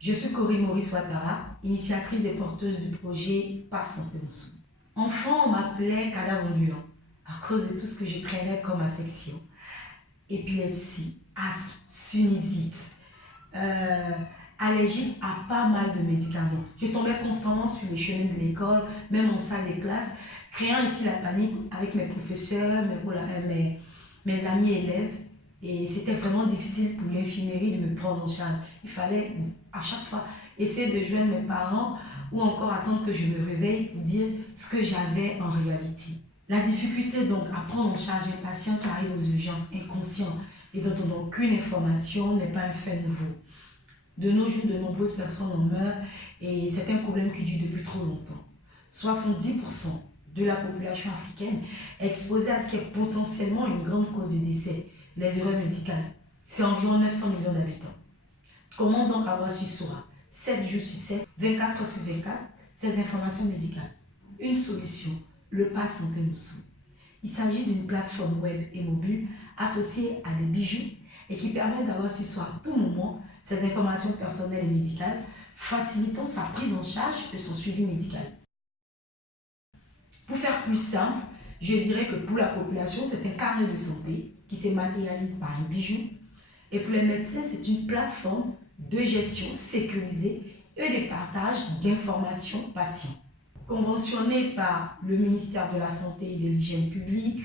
Je suis Corinne Maurice Ouattara, initiatrice et porteuse du projet Pass Santé Moussou. Enfant, on m'appelait cadavre ambulant à cause de tout ce que je traînais comme affection. Épilepsie, asthme, sinusite, allergie à pas mal de médicaments. Je tombais constamment sur les chemins de l'école, même en salle de classe, créant ici la panique avec mes professeurs, mes amis élèves. Et c'était vraiment difficile pour l'infirmerie de me prendre en charge. Il fallait à chaque fois essayer de joindre mes parents ou encore attendre que je me réveille pour dire ce que j'avais en réalité. La difficulté donc à prendre en charge un patient qui arrive aux urgences inconscient et dont on n'a aucune information n'est pas un fait nouveau. De nos jours, de nombreuses personnes en meurent et c'est un problème qui dure depuis trop longtemps. 70% de la population africaine est exposée à ce qui est potentiellement une grande cause de décès, les erreurs médicales. C'est environ 900 millions d'habitants. Comment donc avoir su soi, 7 jours sur 7, 24 heures sur 24, ces informations médicales? Une solution, le Pass Santé Moussou. Il s'agit d'une plateforme web et mobile associée à des bijoux et qui permet d'avoir sur soi à tout moment ces informations personnelles et médicales, facilitant sa prise en charge et son suivi médical. Pour faire plus simple, je dirais que pour la population, c'est un carnet de santé qui se matérialise par un bijou. Et pour les médecins, c'est une plateforme de gestion sécurisée et de partage d'informations patients. Conventionnée par le ministère de la Santé et de l'Hygiène publique,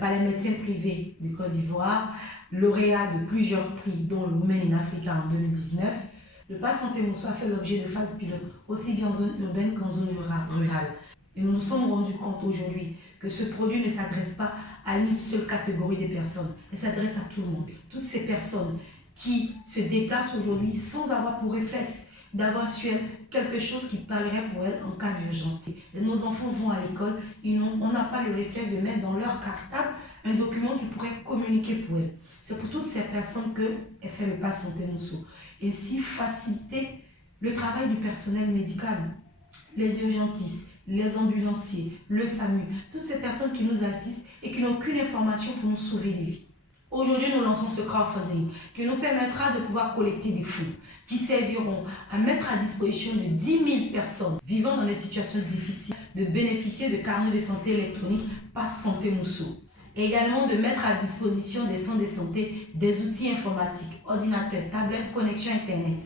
par les médecins privés de Côte d'Ivoire, lauréat de plusieurs prix, dont le Women in Africa en 2019, le Pass Santé Moussou a fait l'objet de phases pilotes, aussi bien en zone urbaine qu'en zone rurale. Et nous nous sommes rendus compte aujourd'hui que ce produit ne s'adresse pas à une seule catégorie de personnes, il s'adresse à tout le monde. Toutes ces personnes qui se déplacent aujourd'hui sans avoir pour réflexe d'avoir sur elles quelque chose qui parlerait pour elles en cas d'urgence. Nos enfants vont à l'école, on n'a pas le réflexe de mettre dans leur cartable un document qui pourrait communiquer pour elles. C'est pour toutes ces personnes qu'est fait le Pass Santé Moussou. Ainsi, faciliter le travail du personnel médical, les urgentistes, les ambulanciers, le SAMU, toutes ces personnes qui nous assistent et qui n'ont aucune information pour nous sauver des vies. Aujourd'hui, nous lançons ce crowdfunding qui nous permettra de pouvoir collecter des fonds qui serviront à mettre à disposition de 10 000 personnes vivant dans des situations difficiles de bénéficier de carnets de santé électroniques Pass Santé Moussou. Et également de mettre à disposition des centres de santé des outils informatiques, ordinateurs, tablettes, connexion Internet.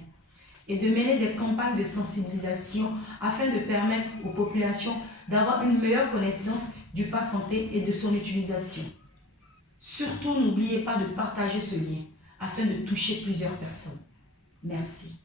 Et de mener des campagnes de sensibilisation afin de permettre aux populations d'avoir une meilleure connaissance du Pass Santé et de son utilisation. Surtout, n'oubliez pas de partager ce lien afin de toucher plusieurs personnes. Merci.